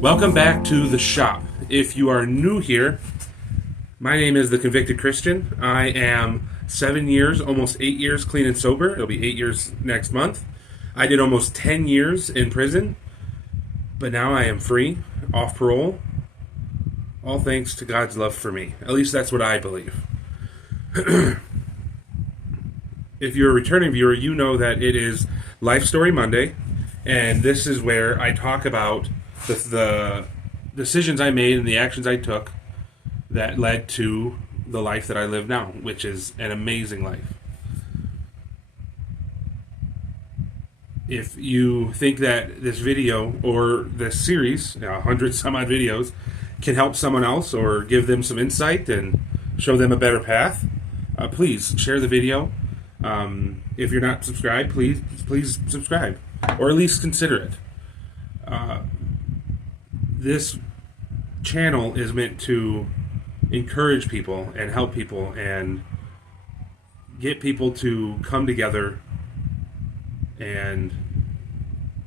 Welcome back to the shop. If you are new here, my name is The Convicted Christian. I am 7 years, almost 8 years clean and sober. It'll be 8 years next month. I did almost 10 years in prison, but now I am free, off parole, all thanks to God's love for me. At least that's what I believe. If you're a returning viewer, you know that it is Life Story Monday, and this is where I talk about the decisions I made and the actions I took that led to the life that I live now, which is an amazing life. If you think that this video or this series, 100 some odd videos, can help someone else or give them some insight and show them a better path, please share the video. If you're not subscribed, please subscribe, or at least consider it. This channel is meant to encourage people and help people and get people to come together and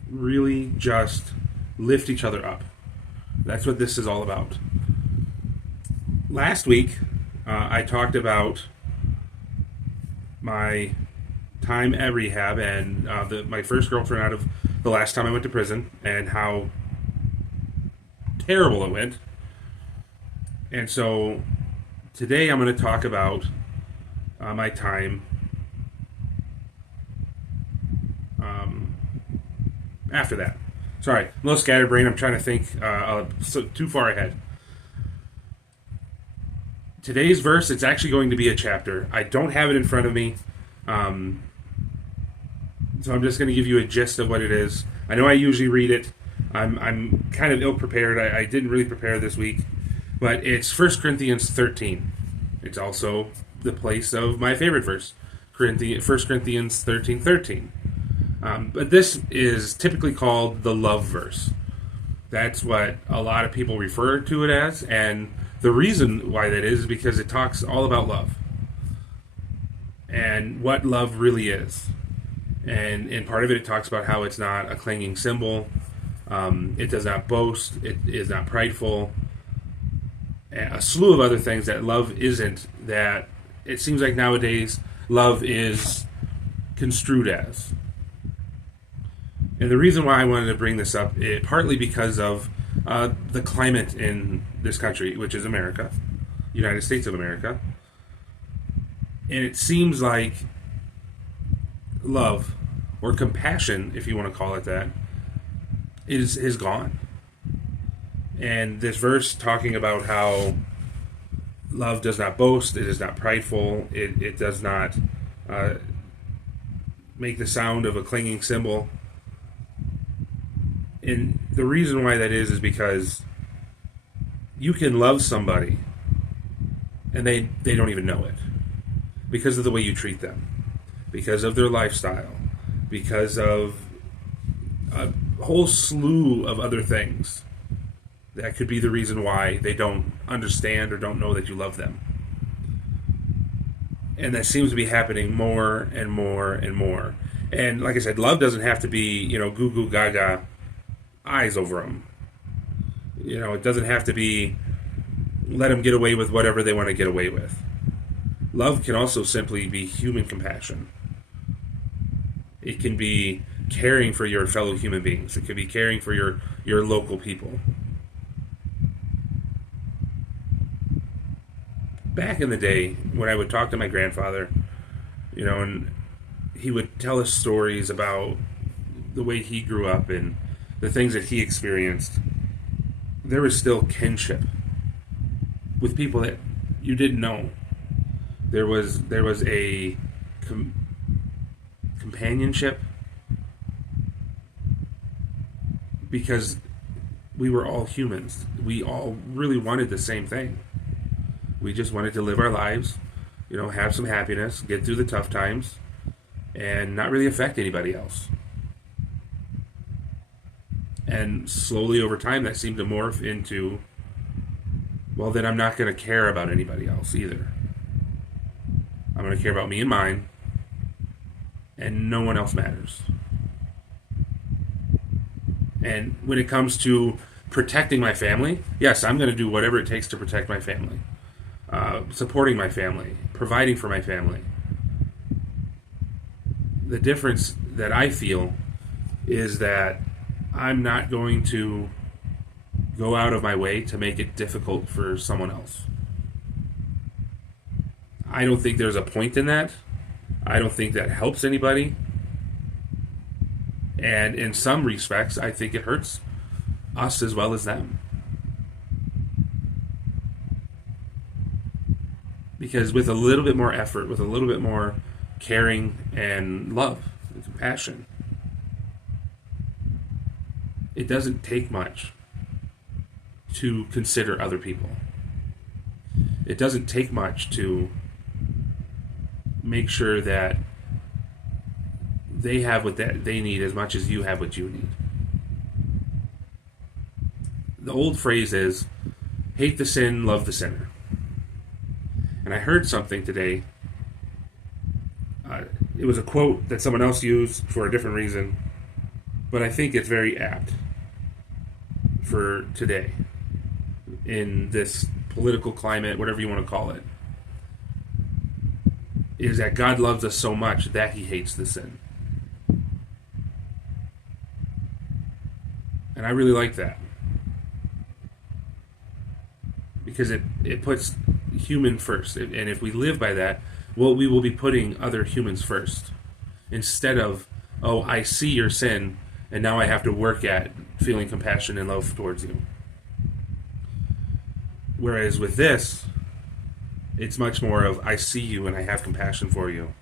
really just lift each other up. That's what this is all about. Last week, I talked about my time at rehab and my first girlfriend out of the last time I went to prison and how terrible it went. And so today I'm going to talk about my time after that. Sorry, a little scatterbrained. I'm trying to think too far ahead. Today's verse, it's actually going to be a chapter. I don't have it in front of me, so I'm just going to give you a gist of what it is. I know I usually read it. I'm kind of ill-prepared. I didn't really prepare this week, but it's 1 Corinthians 13. It's also the place of my favorite verse, 1 Corinthians 13:13. But this is typically called the love verse. That's what a lot of people refer to it as, and the reason why that is because it talks all about love and what love really is. And part of it talks about how it's not a clanging cymbal. It does not boast. It is not prideful. And a slew of other things that love isn't, that it seems like nowadays love is construed as. And the reason why I wanted to bring this up, partly because of the climate in this country, which is America, United States of America. And it seems like love, or compassion, if you want to call it that, is gone. And this verse talking about how love does not boast, it is not prideful, it does not make the sound of a clanging cymbal. And the reason why that is because you can love somebody and they don't even know it, because of the way you treat them, because of their lifestyle, because of a whole slew of other things that could be the reason why they don't understand or don't know that you love them. And that seems to be happening more and more and more. And like I said, love doesn't have to be, goo goo gaga eyes over them. It doesn't have to be let them get away with whatever they want to get away with. Love can also simply be human compassion. It can be caring for your fellow human beings. It could be caring for your local people. Back in the day, when I would talk to my grandfather, and he would tell us stories about the way he grew up and the things that he experienced, there was still kinship with people that you didn't know. There was a companionship, because we were all humans. We all really wanted the same thing. We just wanted to live our lives, have some happiness, get through the tough times, and not really affect anybody else. And slowly over time, that seemed to morph into, well, then I'm not going to care about anybody else either. I'm going to care about me and mine, and no one else matters. And when it comes to protecting my family, yes, I'm going to do whatever it takes to protect my family. Supporting my family, providing for my family. The difference that I feel is that I'm not going to go out of my way to make it difficult for someone else. I don't think there's a point in that. I don't think that helps anybody. And in some respects, I think it hurts us as well as them. Because with a little bit more effort, with a little bit more caring and love and compassion, it doesn't take much to consider other people. It doesn't take much to make sure that they have what they need as much as you have what you need. The old phrase is, hate the sin, love the sinner. And I heard something today. It was a quote that someone else used for a different reason, but I think it's very apt for today in this political climate, whatever you want to call it, is that God loves us so much that he hates the sin. And I really like that. Because it puts human first. And if we live by that, well, we will be putting other humans first. Instead of, oh, I see your sin, and now I have to work at feeling compassion and love towards you. Whereas with this, it's much more of, I see you and I have compassion for you,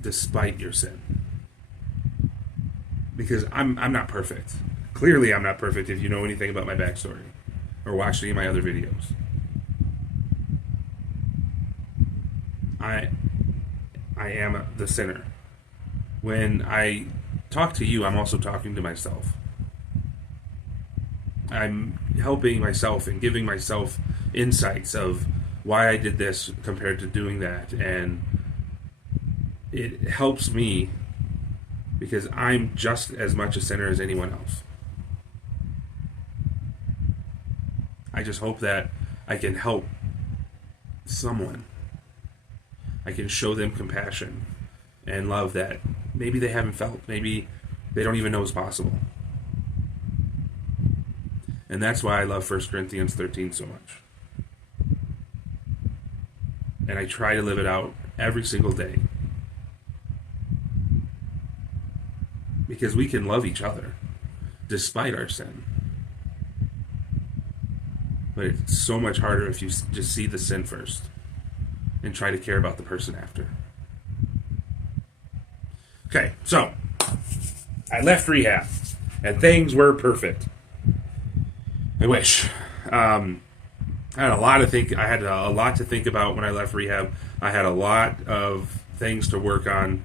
despite your sin. Because I'm not perfect. Clearly I'm not perfect if you know anything about my backstory or watched any of my other videos. I am the sinner. When I talk to you, I'm also talking to myself. I'm helping myself and giving myself insights of why I did this compared to doing that. And it helps me because I'm just as much a sinner as anyone else. I just hope that I can help someone. I can show them compassion and love that maybe they haven't felt. Maybe they don't even know is possible. And that's why I love 1 Corinthians 13 so much. And I try to live it out every single day. Because we can love each other despite our sin. But it's so much harder if you just see the sin first and try to care about the person after. Okay, so I left rehab and things were perfect. I wish. I had a lot to think about when I left rehab. I had a lot of things to work on,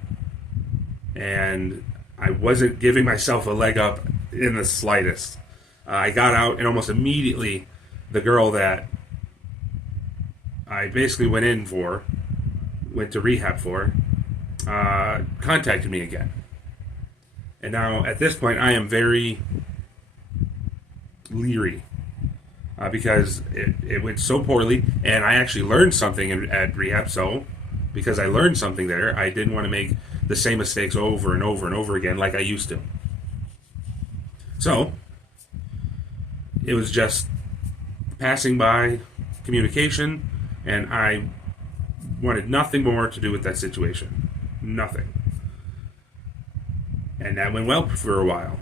and I wasn't giving myself a leg up in the slightest. I got out, and almost immediately, the girl that I basically went to rehab for, contacted me again. And now, at this point, I am very leery because it went so poorly, and I actually learned something at rehab. So, because I learned something there, I didn't want to make the same mistakes over and over and over again like I used to. So, it was just passing by communication, and I wanted nothing more to do with that situation. Nothing. And that went well for a while.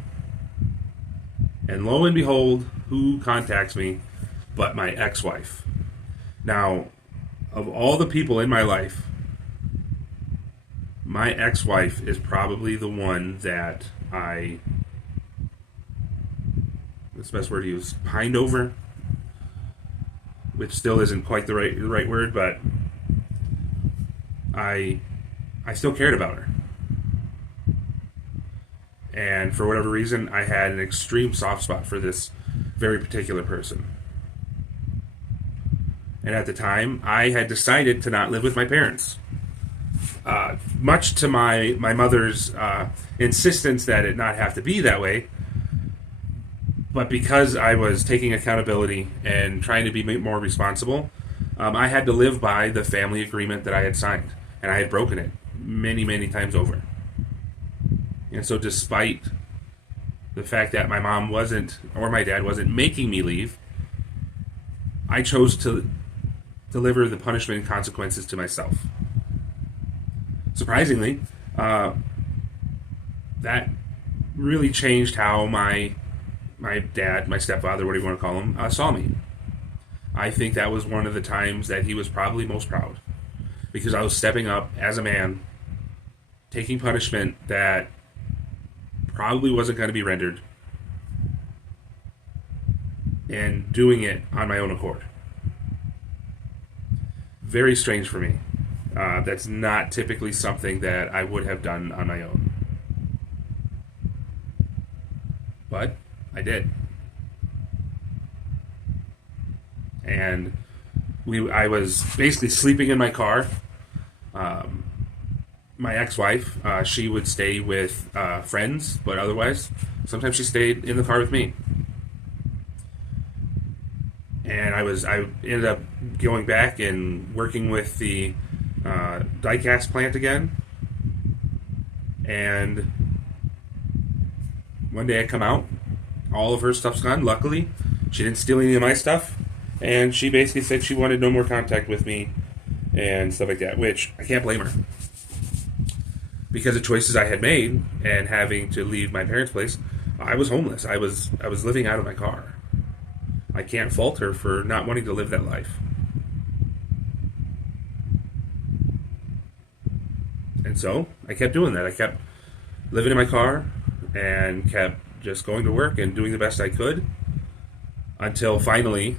And lo and behold, who contacts me but my ex-wife? Now, of all the people in my life, my ex-wife is probably the one that what's the best word to use? Pined over, which still isn't quite the right word, but I still cared about her. And for whatever reason, I had an extreme soft spot for this very particular person. And at the time, I had decided to not live with my parents. Much to my mother's insistence that it not have to be that way, But because I was taking accountability and trying to be more responsible, I had to live by the family agreement that I had signed, and I had broken it many, many times over. And so, despite the fact that my mom wasn't, or my dad wasn't making me leave, I chose to deliver the punishment and consequences to myself. Surprisingly, that really changed how my dad, my stepfather, whatever you want to call him, saw me. I think that was one of the times that he was probably most proud, because I was stepping up as a man, taking punishment that probably wasn't going to be rendered, and doing it on my own accord. Very strange for me. That's not typically something that I would have done on my own. But I did. And I was basically sleeping in my car. My ex-wife, she would stay with friends, but otherwise, sometimes she stayed in the car with me. And I ended up going back and working with the die-cast plant again. And one day I come out, all of her stuff's gone. Luckily, she didn't steal any of my stuff, and she basically said she wanted no more contact with me and stuff like that, which I can't blame her. Because of choices I had made and having to leave my parents' place, I was homeless. I was living out of my car. I can't fault her for not wanting to live that life. And so I kept doing that. I kept living in my car and kept just going to work and doing the best I could until finally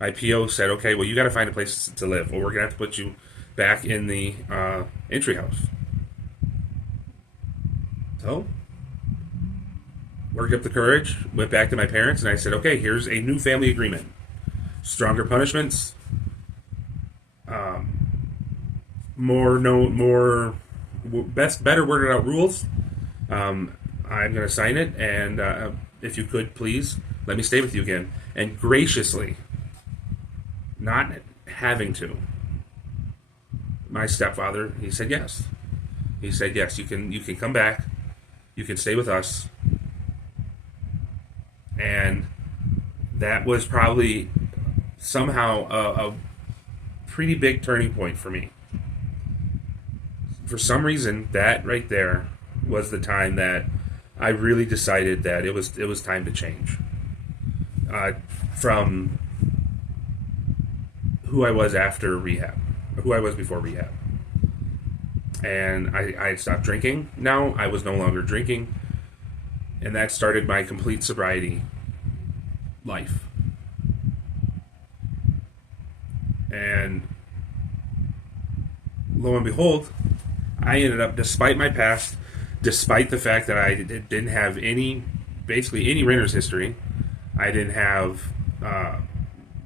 my PO said, okay, well, you got to find a place to live, or we're going to have to put you back in the entry house. So, worked up the courage, went back to my parents, and I said, okay, here's a new family agreement. Stronger punishments, better worded out rules. I'm going to sign it, and if you could, please, let me stay with you again. And graciously, not having to, my stepfather, he said yes. He said, yes, you can come back. You can stay with us. And that was probably somehow a pretty big turning point for me. For some reason, that right there was the time that I really decided that it was time to change. From who I was after rehab, or who I was before rehab. And I had stopped drinking. Now I was no longer drinking, and that started my complete sobriety life. And lo and behold, I ended up, despite my past, despite the fact that I didn't have basically any renter's history, I didn't have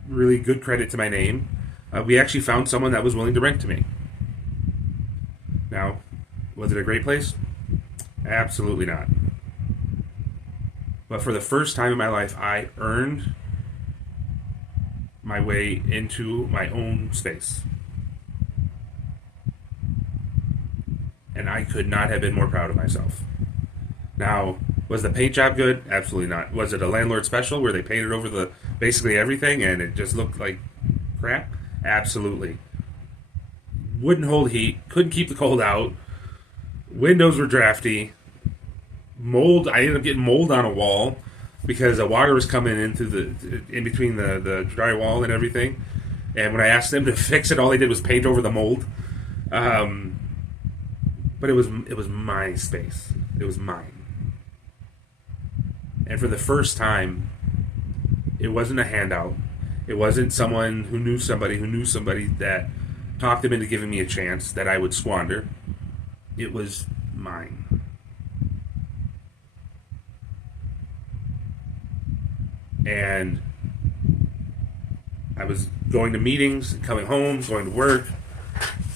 really good credit to my name, we actually found someone that was willing to rent to me. Now, was it a great place? Absolutely not. But for the first time in my life, I earned my way into my own space. And I could not have been more proud of myself. Now, was the paint job good? Absolutely not. Was it a landlord special where they painted over basically everything and it just looked like crap? Absolutely. Wouldn't hold heat, couldn't keep the cold out, windows were drafty, mold. I ended up getting mold on a wall because the water was coming in in between the drywall and everything. And when I asked them to fix it, all they did was paint over the mold. But it was my space. It was mine. And for the first time, it wasn't a handout. It wasn't someone who knew somebody that talked them into giving me a chance that I would squander. It was mine. And I was going to meetings, coming home, going to work,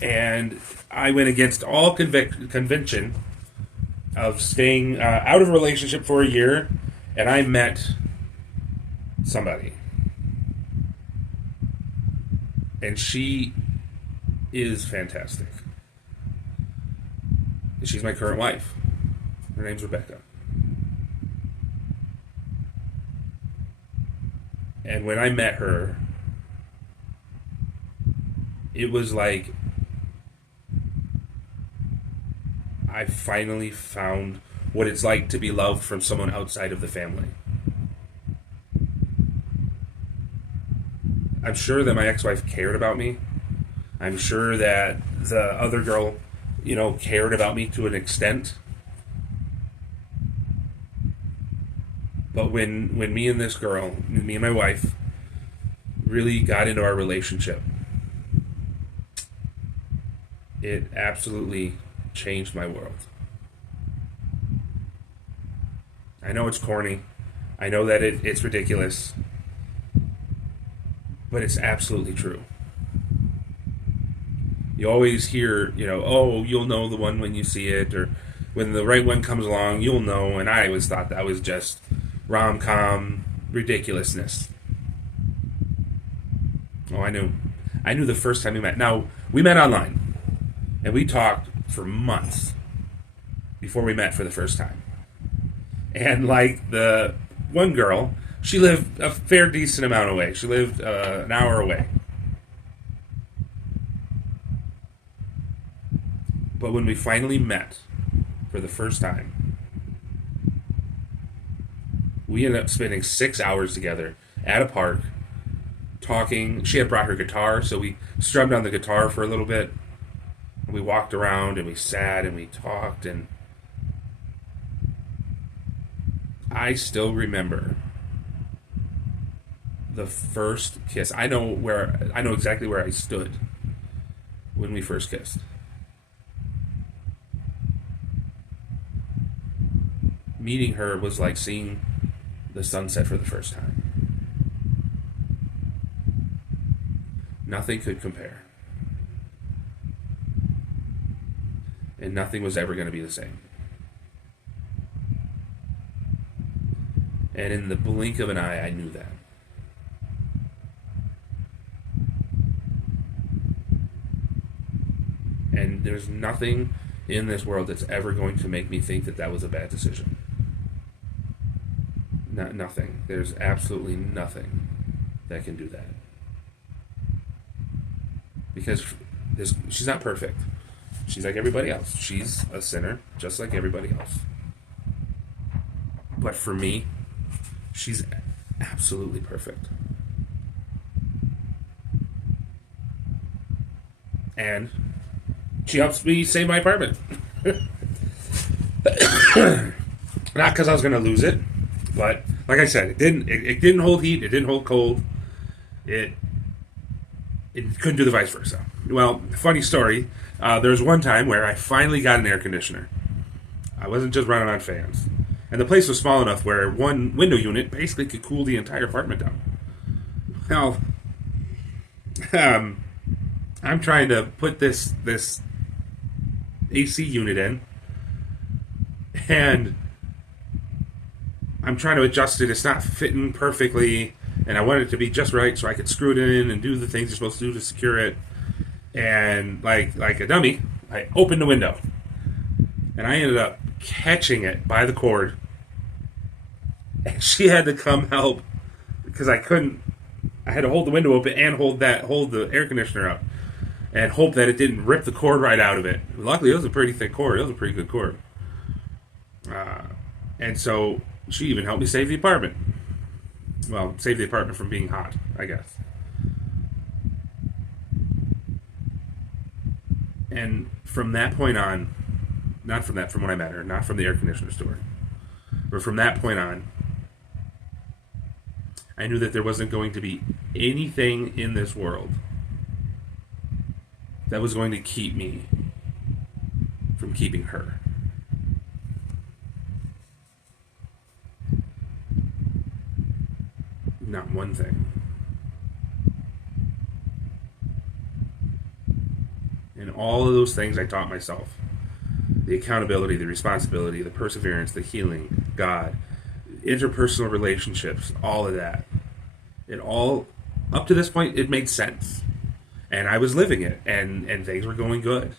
and I went against all convention of staying out of a relationship for a year, and I met somebody. And she is fantastic. She's my current wife. Her name's Rebecca. And when I met her, it was like I finally found what it's like to be loved from someone outside of the family. I'm sure that my ex-wife cared about me. I'm sure that the other girl, cared about me to an extent. But when me and this girl, me and my wife, really got into our relationship, it absolutely changed my world. I know it's corny. I know that it's ridiculous. But it's absolutely true. You always hear, oh, you'll know the one when you see it, or when the right one comes along, you'll know. And I always thought that was just rom-com ridiculousness. Oh, I knew. I knew the first time we met. Now, we met online, and we talked for months before we met for the first time. And like the one girl, she lived a fair decent amount away. She lived an hour away. But when we finally met for the first time, we ended up spending 6 hours together at a park, talking. She had brought her guitar, so we strummed on the guitar for a little bit. And we walked around, and we sat, and we talked, and I still remember the first kiss. I know exactly where I stood when we first kissed. Meeting her was like seeing the sunset for the first time. Nothing could compare. And nothing was ever going to be the same. And in the blink of an eye, I knew that. And there's nothing in this world that's ever going to make me think that that was a bad decision. Nothing. There's absolutely nothing that can do that. Because she's not perfect. She's like everybody else. She's a sinner, just like everybody else. But for me, she's absolutely perfect. And she helps me save my apartment. Not because I was going to lose it, but like I said, it didn't hold heat, it didn't hold cold. It couldn't do the vice versa. Well, funny story. There was one time where I finally got an air conditioner. I wasn't just running on fans. And the place was small enough where one window unit basically could cool the entire apartment down. Well, I'm trying to put this AC unit in, and I'm trying to adjust it. It's not fitting perfectly, and I want it to be just right so I could screw it in and do the things you're supposed to do to secure it. And like a dummy, I opened the window, and I ended up catching it by the cord, and she had to come help because I couldn't. I had to hold the window open and hold the air conditioner up, and hope that it didn't rip the cord right out of it. Luckily, it was a pretty thick cord. It was a pretty good cord, and so she even helped me save the apartment. Well, save the apartment from being hot, I guess. And from that point on, from when I met her, not from the air conditioner store, but from that point on, I knew that there wasn't going to be anything in this world that was going to keep me from keeping her. Not one thing. And all of those things I taught myself. The accountability, the responsibility, the perseverance, the healing, God, interpersonal relationships, all of that. It all, up to this point, it made sense. And I was living it, and things were going good.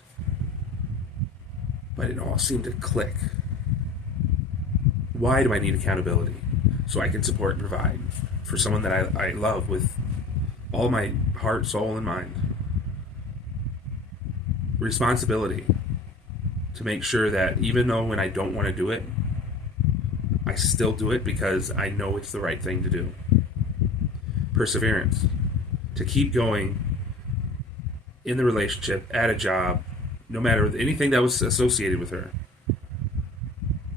But it all seemed to click. Why do I need accountability? So I can support and provide for someone that I love with all my heart, soul, and mind. Responsibility to make sure that even though when I don't want to do it, I still do it because I know it's the right thing to do. Perseverance to keep going in the relationship, at a job, no matter anything that was associated with her.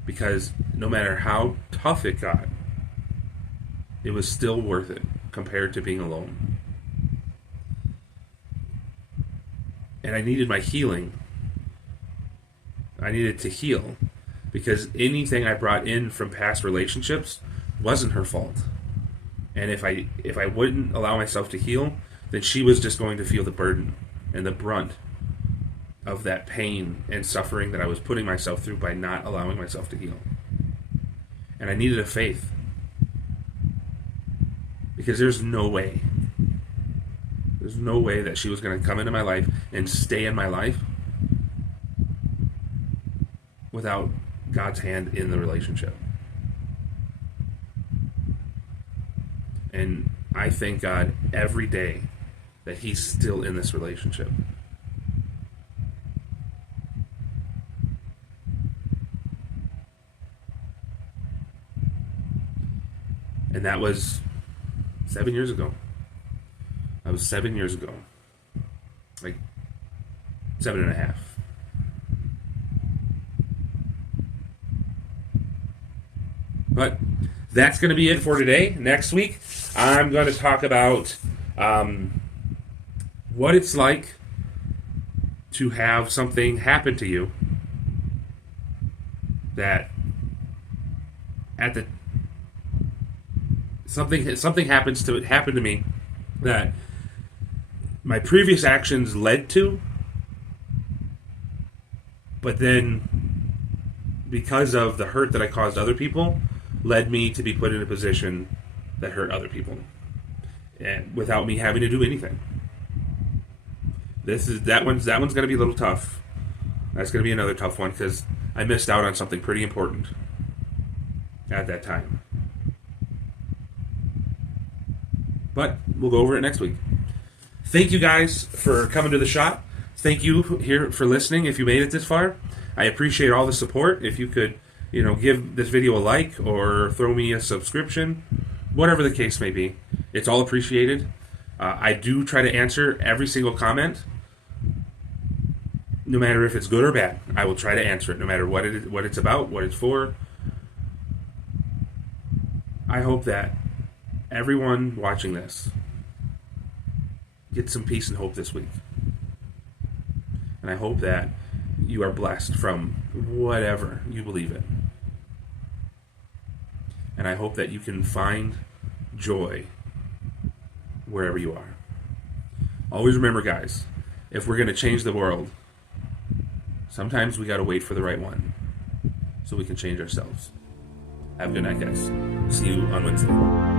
Because no matter how tough it got, it was still worth it compared to being alone. And I needed my healing. I needed to heal because anything I brought in from past relationships wasn't her fault. And if I wouldn't allow myself to heal, then she was just going to feel the burden and the brunt of that pain and suffering that I was putting myself through by not allowing myself to heal. And I needed a faith. Because there's no way that she was going to come into my life and stay in my life without God's hand in the relationship. And I thank God every day that He's still in this relationship. And that was 7 years ago. That was 7 years ago. Like 7.5. But that's going to be it for today. Next week, I'm going to talk about what it's like to have something happen to you that at the something happened to me that my previous actions led to, but then because of the hurt that I caused other people, led me to be put in a position that hurt other people, and without me having to do anything. That one's going to be a little tough. That's going to be another tough one because I missed out on something pretty important at that time. But we'll go over it next week. Thank you guys for coming to the shop. Thank you here for listening. If you made it this far, I appreciate all the support. If you could, give this video a like or throw me a subscription, whatever the case may be, it's all appreciated. I do try to answer every single comment, no matter if it's good or bad. I will try to answer it, no matter what it's about, what it's for. I hope that everyone watching this gets some peace and hope this week. And I hope that you are blessed from whatever you believe in. And I hope that you can find joy wherever you are. Always remember, guys, if we're going to change the world, sometimes we got to wait for the right one so we can change ourselves. Have a good night, guys. See you on Wednesday.